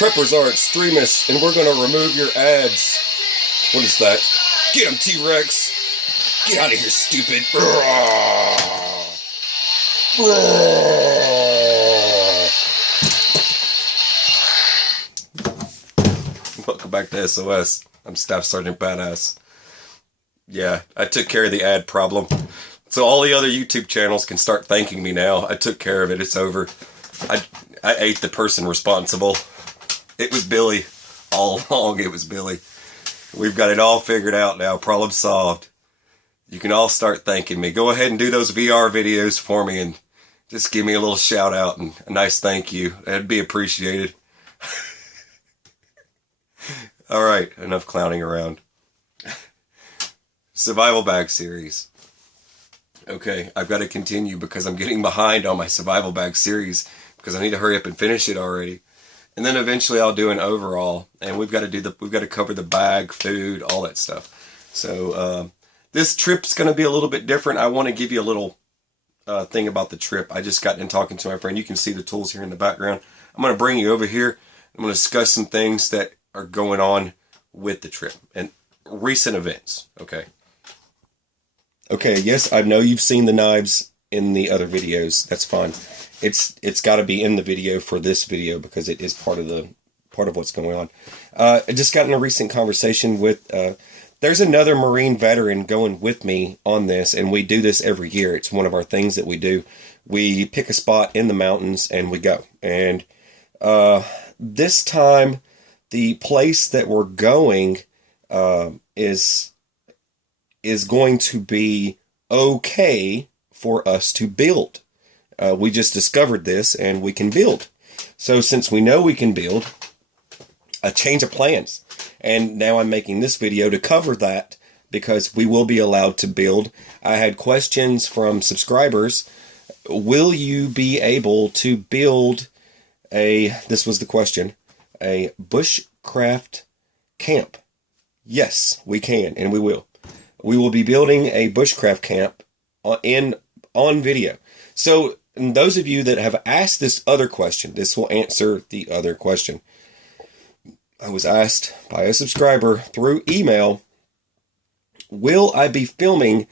Preppers are extremists, and we're gonna remove your ads. What is that? Get him, T-Rex! Get out of here, stupid! Welcome back to SOS. I'm Staff Sergeant Badass. Yeah, I took care of the ad problem. So all the other YouTube channels can start thanking me now. I took care of it. It's over. I ate the person responsible. It was Billy. All along it was Billy. We've got it all figured out now. Problem solved. You can all start thanking me. Go ahead and do those VR videos for me and just give me a little shout out and a nice thank you. That'd be appreciated. All right, enough clowning around. Survival bag series. Okay, I've got to continue because I'm getting behind on my survival bag series because I need to hurry up and finish it already. And then eventually I'll do an overall, and we've got to cover the bag, food, all that stuff. So this trip's going to be a little bit different. I want to give you a little thing about the trip. I just got in talking to my friend. You can see the tools here in the background. I'm going to bring you over here. I'm going to discuss some things that are going on with the trip and recent events. Okay, yes, I know you've seen the knives in the other videos. That's fine. It's got to be in the video for this video because it is part of what's going on. I just got in a recent conversation with there's another Marine veteran going with me on this, and we do this every year. It's one of our things that we do. We pick a spot in the mountains and we go. And this time, the place that we're going is going to be okay for us to build. We just discovered this and we can build. So since we know we can build, a change of plans. And now I'm making this video to cover that because we will be allowed to build. I had questions from subscribers. Will you be able to build this was the question, a bushcraft camp? Yes, we can, and we will. We will be building a bushcraft camp on video. So those of you that have asked this other question, this will answer the other question. I was asked by a subscriber through email, will I be filming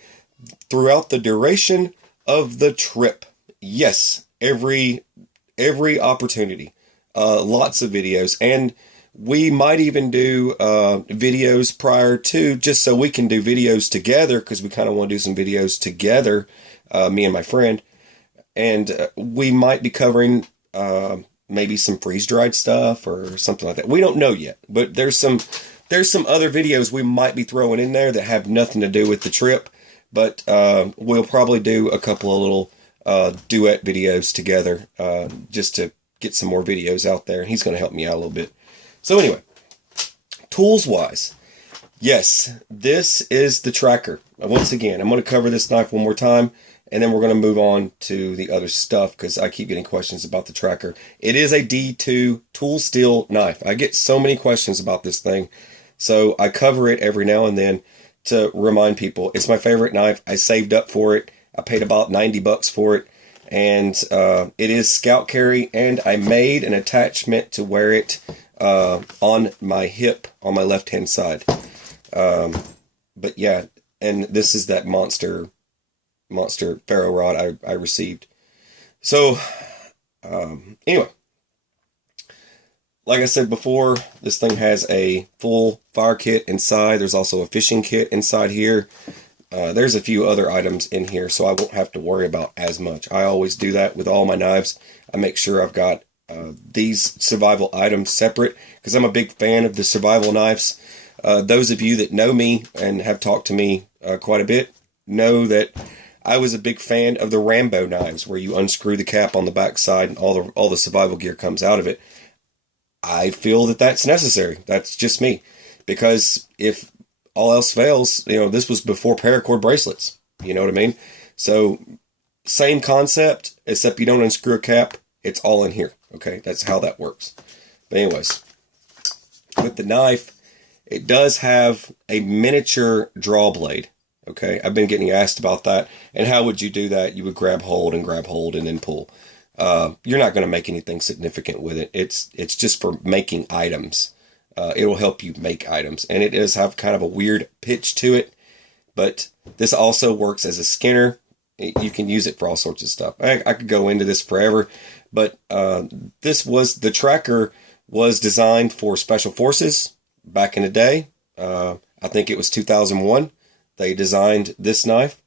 throughout the duration of the trip? Yes, every opportunity. Lots of videos, and we might even do videos prior to, just so we can do videos together, because we kind of want to do some videos together, me and my friend. And we might be covering maybe some freeze-dried stuff or something like that. We don't know yet, but there's some other videos we might be throwing in there that have nothing to do with the trip. But we'll probably do a couple of little duet videos together just to get some more videos out there. And he's going to help me out a little bit. So anyway, tools-wise, yes, this is the tracker. Once again, I'm going to cover this knife one more time, and then we're going to move on to the other stuff because I keep getting questions about the tracker. It is a D2 tool steel knife. I get so many questions about this thing, so I cover it every now and then to remind people. It's my favorite knife. I saved up for it. I paid about $90 for it, and it is scout carry, and I made an attachment to wear it on my hip on my left-hand side. But yeah, and this is that monster ferro rod I received. So anyway, like I said before, this thing has a full fire kit inside. There's also a fishing kit inside here. There's a few other items in here, so I won't have to worry about as much. I always do that with all my knives. I make sure I've got these survival items separate because I'm a big fan of the survival knives. Those of you that know me and have talked to me quite a bit know that I was a big fan of the Rambo knives, where you unscrew the cap on the back side and all the survival gear comes out of it. I feel that that's necessary. That's just me, because if all else fails, this was before paracord bracelets. You know what I mean? So same concept, except you don't unscrew a cap. It's all in here. Okay, that's how that works. But anyways, with the knife, it does have a miniature draw blade. Okay, I've been getting asked about that. And how would you do that? You would grab hold and then pull. you're not going to make anything significant with it. It's just for making items. It'll help you make items, and it does have kind of a weird pitch to it, but this also works as a skinner. You can use it for all sorts of stuff. I could go into this forever, but the tracker was designed for special forces back in the day. I think it was 2001. They designed this knife,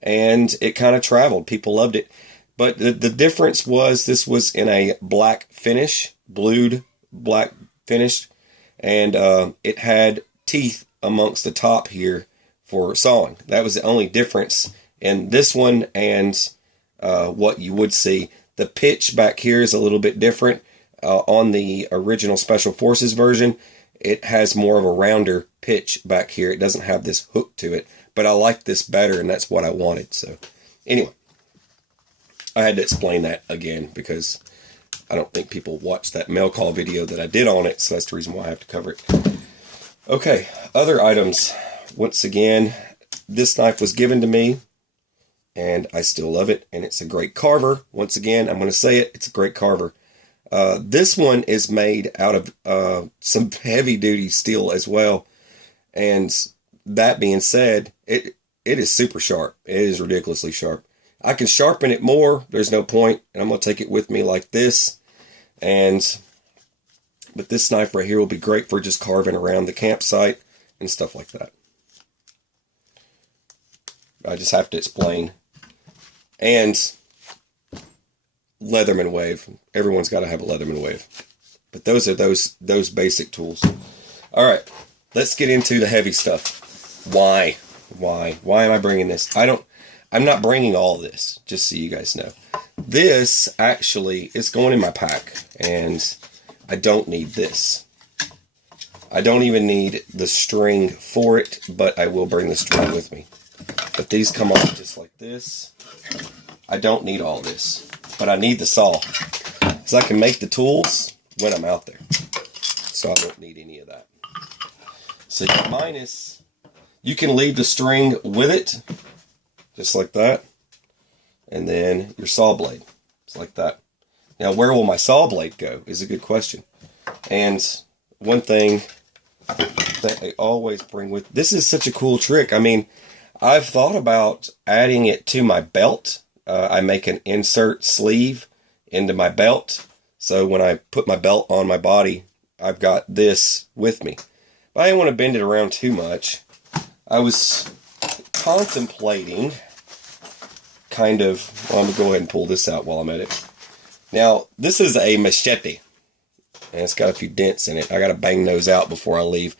and it kind of traveled. People loved it. But the difference was this was in a black finish, blued black finish, and it had teeth amongst the top here for sawing. That was the only difference in this one and what you would see. The pitch back here is a little bit different. On the original Special Forces version, it has more of a rounder pitch back here. It doesn't have this hook to it, but I like this better, and that's what I wanted. So anyway, I had to explain that again because I don't think people watched that mail call video that I did on it, so that's the reason why I have to cover it. Okay, other items. Once again, this knife was given to me, and I still love it, and it's a great carver. Once again, I'm going to say it, it's a great carver. This one is made out of some heavy-duty steel as well, and that being said, it is super sharp. It is ridiculously sharp. I can sharpen it more. There's no point, and I'm going to take it with me like this. But this knife right here will be great for just carving around the campsite and stuff like that. I just have to explain. And Leatherman wave. Everyone's got to have a Leatherman wave. But those are those basic tools. All right, let's get into the heavy stuff. Why? Why am I bringing this? I'm not bringing all this, just so you guys know. This actually is going in my pack, and I don't need this. I don't even need the string for it, but I will bring the string with me. But these come off just like this. I don't need all this, but I need the saw, so I can make the tools when I'm out there. So I don't need any of that. So minus, you can leave the string with it, just like that. And then your saw blade, just like that. Now, where will my saw blade go is a good question. And one thing that I always bring with, this is such a cool trick. I mean, I've thought about adding it to my belt. I make an insert sleeve into my belt. So when I put my belt on my body, I've got this with me. But I didn't want to bend it around too much. I was contemplating I'm going to go ahead and pull this out while I'm at it. Now, this is a machete, and it's got a few dents in it. I got to bang those out before I leave.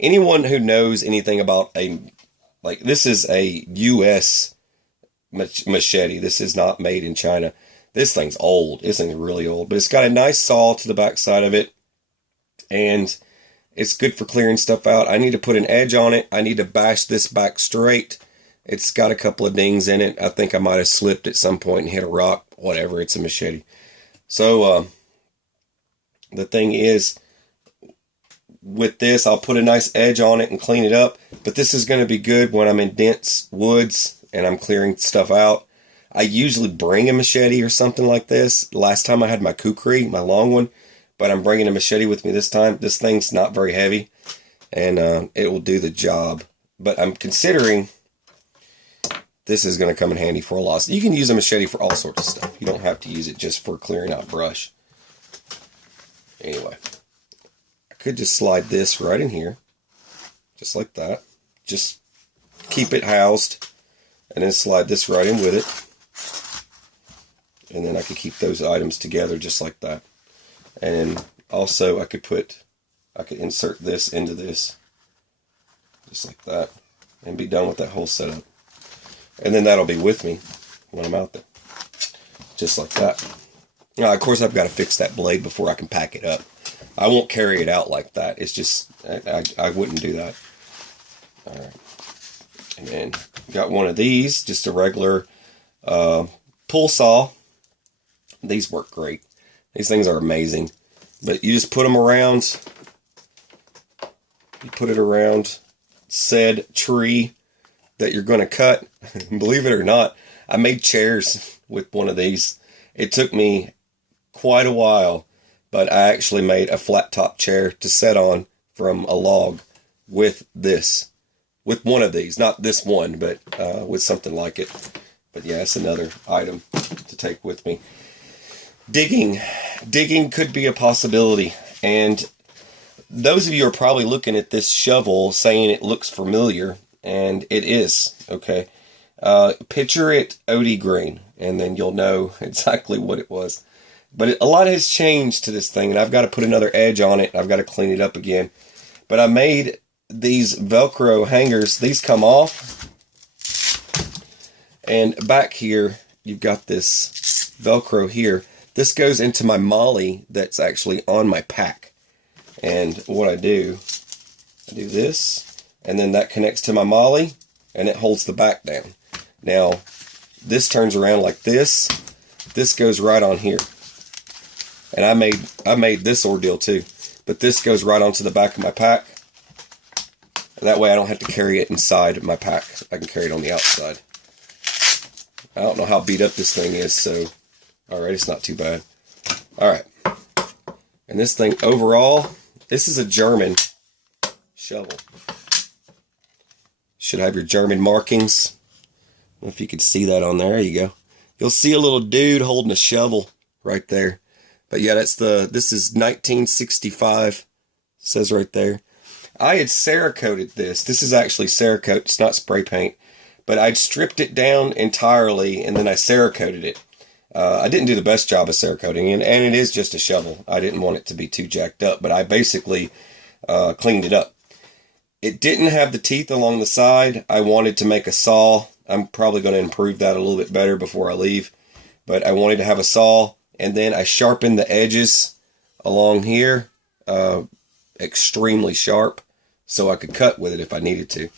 Anyone who knows anything about this is a U.S. machete. This is not made in China. This thing's old. This thing's really old, but it's got a nice saw to the back side of it, and it's good for clearing stuff out. I need to put an edge on it. I need to bash this back straight. It's got a couple of dings in it. I think I might have slipped at some point and hit a rock. Whatever, it's a machete. So, the thing is, with this, I'll put a nice edge on it and clean it up. But this is going to be good when I'm in dense woods and I'm clearing stuff out. I usually bring a machete or something like this. Last time I had my kukri, my long one. But I'm bringing a machete with me this time. This thing's not very heavy, and it will do the job. But I'm considering this is going to come in handy for a lot. You can use a machete for all sorts of stuff. You don't have to use it just for clearing out brush. Anyway, I could just slide this right in here, just like that. Just keep it housed, and then slide this right in with it. And then I could keep those items together just like that. And also I could insert this into this, just like that, and be done with that whole setup. And then that'll be with me when I'm out there, just like that. Now, of course, I've got to fix that blade before I can pack it up. I won't carry it out like that. It's just, I wouldn't do that. All right. And then got one of these, just a regular pull saw. These work great. These things are amazing. But you just put them around. You put it around said tree that you're going to cut. Believe it or not, I made chairs with one of these. It took me quite a while, but I actually made a flat top chair to sit on from a log with this, with one of these, not this one, but with something like it. But yeah, it's another item to take with me. Digging could be a possibility, and those of you are probably looking at this shovel saying it looks familiar, and it is, okay? Picture it OD green, and then you'll know exactly what it was. But a lot has changed to this thing, and I've got to put another edge on it. I've got to clean it up again. But I made these Velcro hangers. These come off, and back here, you've got this Velcro here. This goes into my molly that's actually on my pack. And what I do this, and then that connects to my molly, and it holds the back down. Now, this turns around like this. This goes right on here. And I made this ordeal too. But this goes right onto the back of my pack. And that way I don't have to carry it inside my pack. I can carry it on the outside. I don't know how beat up this thing is, so alright, it's not too bad. Alright. And this thing overall, this is a German shovel. Should have your German markings. I don't know if you can see that on there. There you go. You'll see a little dude holding a shovel right there. But yeah, this is 1965. It says right there. I had Cerakoted this. This is actually Cerakote. It's not spray paint. But I'd stripped it down entirely, and then I Cerakoted it. I didn't do the best job of Cerakoting, and it is just a shovel. I didn't want it to be too jacked up, but I basically cleaned it up. It didn't have the teeth along the side. I wanted to make a saw. I'm probably going to improve that a little bit better before I leave. But I wanted to have a saw, and then I sharpened the edges along here extremely sharp so I could cut with it if I needed to.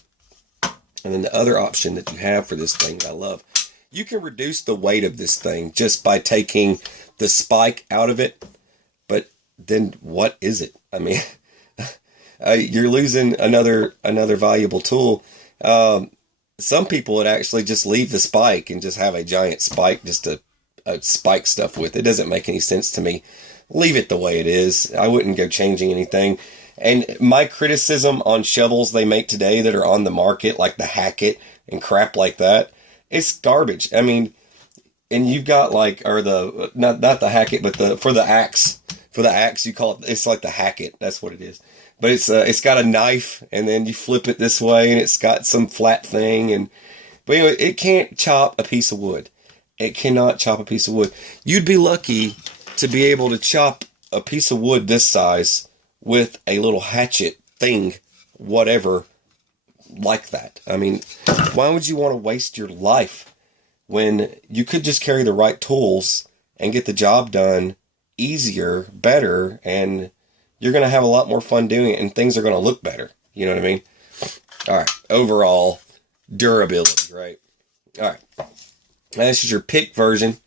And then the other option that you have for this thing that I love, you can reduce the weight of this thing just by taking the spike out of it. But then what is it? I mean, you're losing another valuable tool. Some people would actually just leave the spike and just have a giant spike just to spike stuff with. It doesn't make any sense to me. Leave it the way it is. I wouldn't go changing anything. And my criticism on shovels they make today that are on the market, like the Hackett and crap like that, it's garbage. I mean, and you've got like, or the, not the Hackett, but for the axe you call it, it's like the Hackett. That's what it is. But it's got a knife, and then you flip it this way, and it's got some flat thing. But anyway, it can't chop a piece of wood. It cannot chop a piece of wood. You'd be lucky to be able to chop a piece of wood this size with a little hatchet thing, whatever, like that. I mean, why would you want to waste your life when you could just carry the right tools and get the job done easier, better, and you're going to have a lot more fun doing it, and things are going to look better. You know what I mean? All right. Overall, durability, right? All right. Now, this is your pick version.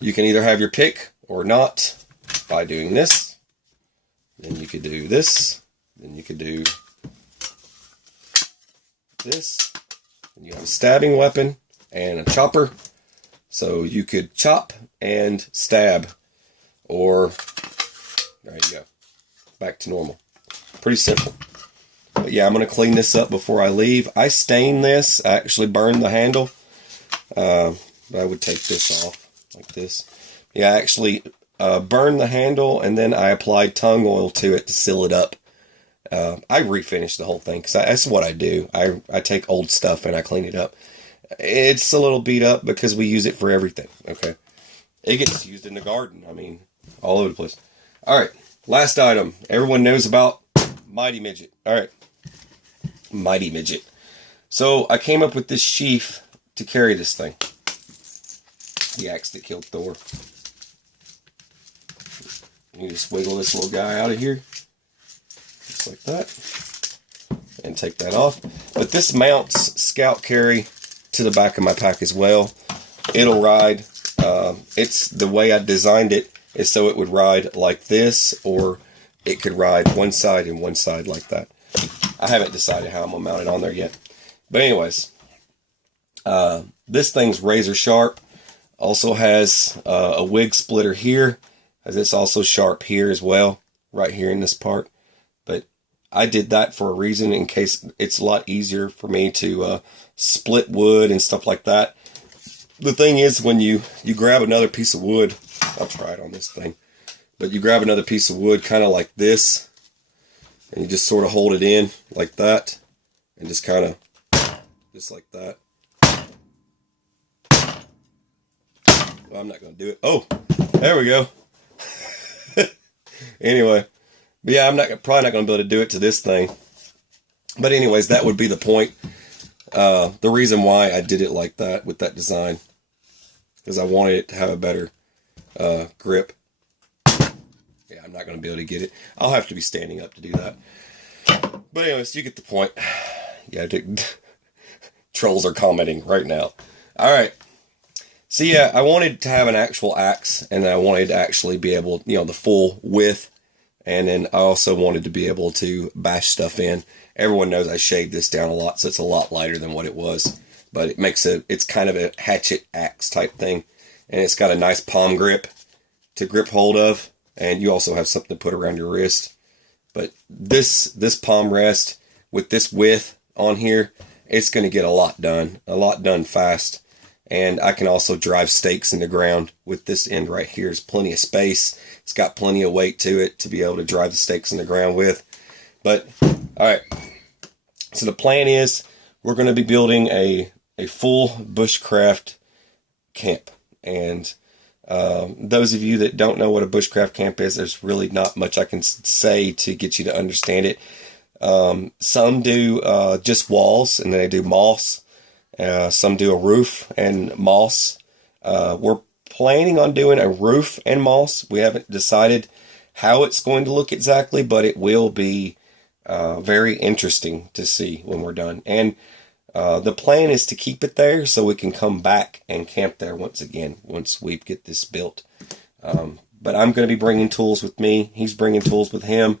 You can either have your pick or not by doing this. Then you could do this. Then you could do this. And you have a stabbing weapon and a chopper. So you could chop and stab. Or, there you go. Back to normal. Pretty simple. But yeah, I'm going to clean this up before I leave. I stained this. I actually burned the handle. But I would take this off like this. Yeah, I actually burned the handle, and then I applied tung oil to it to seal it up. I refinished the whole thing because that's what I do. I take old stuff and I clean it up. It's a little beat up because we use it for everything. Okay, it gets used in the garden. I mean, all over the place. All right, last item. Everyone knows about Mighty Midget. All right, Mighty Midget. So I came up with this sheath to carry this thing. The axe that killed Thor. You just wiggle this little guy out of here. Just like that. And take that off. But this mounts scout carry to the back of my pack as well. It'll ride. It's the way I designed it is so it would ride like this, or it could ride one side and one side like that. I haven't decided how I'm going to mount it on there yet. But anyways, this thing's razor sharp. Also has a wig splitter here as it's also sharp here as well, right here in this part. But I did that for a reason, in case it's a lot easier for me to split wood and stuff like that. The thing is, when you grab another piece of wood, I'll try it on this thing, but you grab another piece of wood kind of like this, and you just sort of hold it in like that, and just kind of, just like that. Well, I'm not going to do it. Oh, there we go. Anyway, but yeah, probably not going to be able to do it to this thing. But anyways, that would be the point. The reason why I did it like that with that design, because I wanted it to have a better grip. Yeah, I'm not going to be able to get it. I'll have to be standing up to do that. But anyways, you get the point. Yeah, trolls are commenting right now. All right. So yeah, I wanted to have an actual axe, and I wanted to actually be able, the full width, and then I also wanted to be able to bash stuff in. Everyone knows I shaved this down a lot, so it's a lot lighter than what it was, but it's kind of a hatchet axe type thing, and it's got a nice palm grip to grip hold of, and you also have something to put around your wrist. But this palm rest with this width on here, it's going to get a lot done fast. And I can also drive stakes in the ground with this end right here. There's plenty of space. It's got plenty of weight to it to be able to drive the stakes in the ground with. But, alright. So the plan is, we're going to be building a full bushcraft camp. And those of you that don't know what a bushcraft camp is, there's really not much I can say to get you to understand it. Some do just walls, and then they do moss. Some do a roof and moss. We're planning on doing a roof and moss. We haven't decided how it's going to look exactly, but it will be very interesting to see when we're done. And the plan is to keep it there so we can come back and camp there once we get this built. But I'm going to be bringing tools with me. He's bringing tools with him.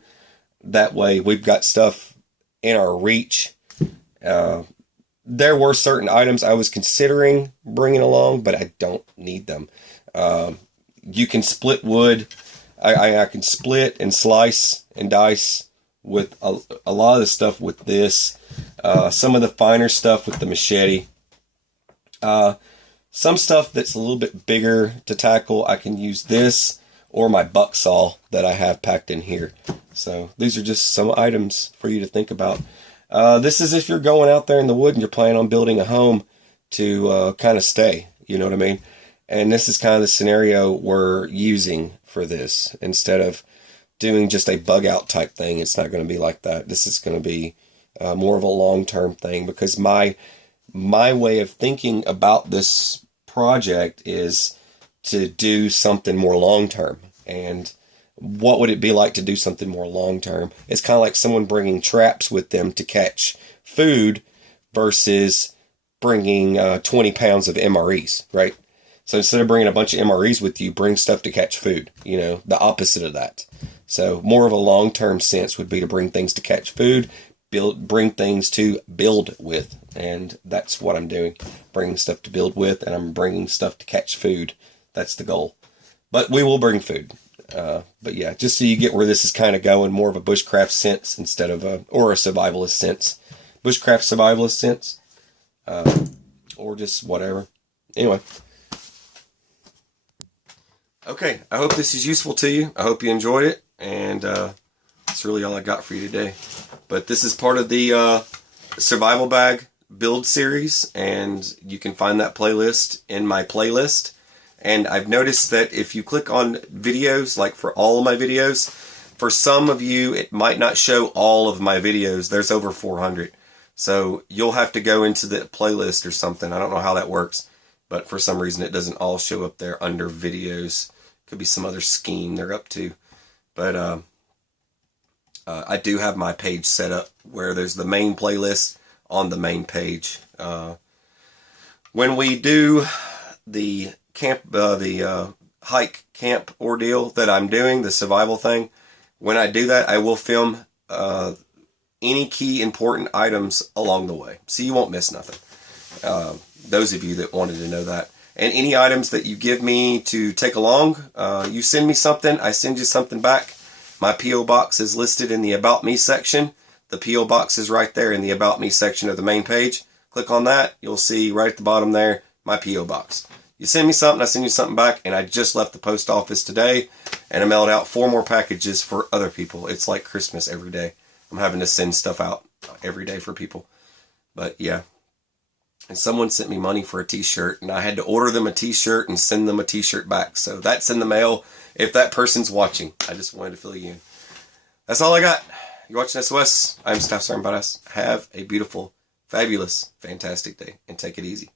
That way we've got stuff in our reach. There were certain items I was considering bringing along, but I don't need them. You can split wood. I can split and slice and dice with a lot of the stuff with this. Some of the finer stuff with the machete. Some stuff that's a little bit bigger to tackle, I can use this or my buck saw that I have packed in here. So these are just some items for you to think about. This is if you're going out there in the wood and you're planning on building a home to kind of stay, you know what I mean? And this is kind of the scenario we're using for this. Instead of doing just a bug out type thing, it's not going to be like that. This is going to be more of a long-term thing, because my way of thinking about this project is to do something more long-term. And what would it be like to do something more long-term? It's kind of like someone bringing traps with them to catch food versus bringing 20 pounds of MREs, right? So instead of bringing a bunch of MREs with you, bring stuff to catch food, the opposite of that. So more of a long-term sense would be to bring things to catch food, bring things to build with. And that's what I'm doing. Bringing stuff to build with, and I'm bringing stuff to catch food. That's the goal. But we will bring food. But yeah, just so you get where this is kind of going, more of a bushcraft sense instead of or a survivalist sense. Bushcraft survivalist sense. Or just whatever. Anyway. Okay, I hope this is useful to you. I hope you enjoyed it. And that's really all I got for you today. But this is part of the Survival Bag build series. And you can find that playlist in my playlist. And I've noticed that if you click on videos, like for all of my videos, for some of you, it might not show all of my videos. There's over 400. So you'll have to go into the playlist or something. I don't know how that works, but for some reason it doesn't all show up there under videos. Could be some other scheme they're up to. But I do have my page set up where there's the main playlist on the main page. When we do the hike camp ordeal that I'm doing, the survival thing, when I do that, I will film any key important items along the way, so you won't miss nothing. Those of you that wanted to know that. And any items that you give me to take along, you send me something, I send you something back. My P.O. box is listed in the About Me section. The P.O. box is right there in the About Me section of the main page. Click on that. You'll see right at the bottom there, my P.O. box. You send me something, I send you something back, and I just left the post office today, and I mailed out 4 more packages for other people. It's like Christmas every day. I'm having to send stuff out every day for people. But yeah. And someone sent me money for a t-shirt, and I had to order them a t-shirt and send them a t-shirt back. So that's in the mail if that person's watching. I just wanted to fill you in. That's all I got. You're watching SOS. I'm Staff Sergeant Badass. Have a beautiful, fabulous, fantastic day, and take it easy.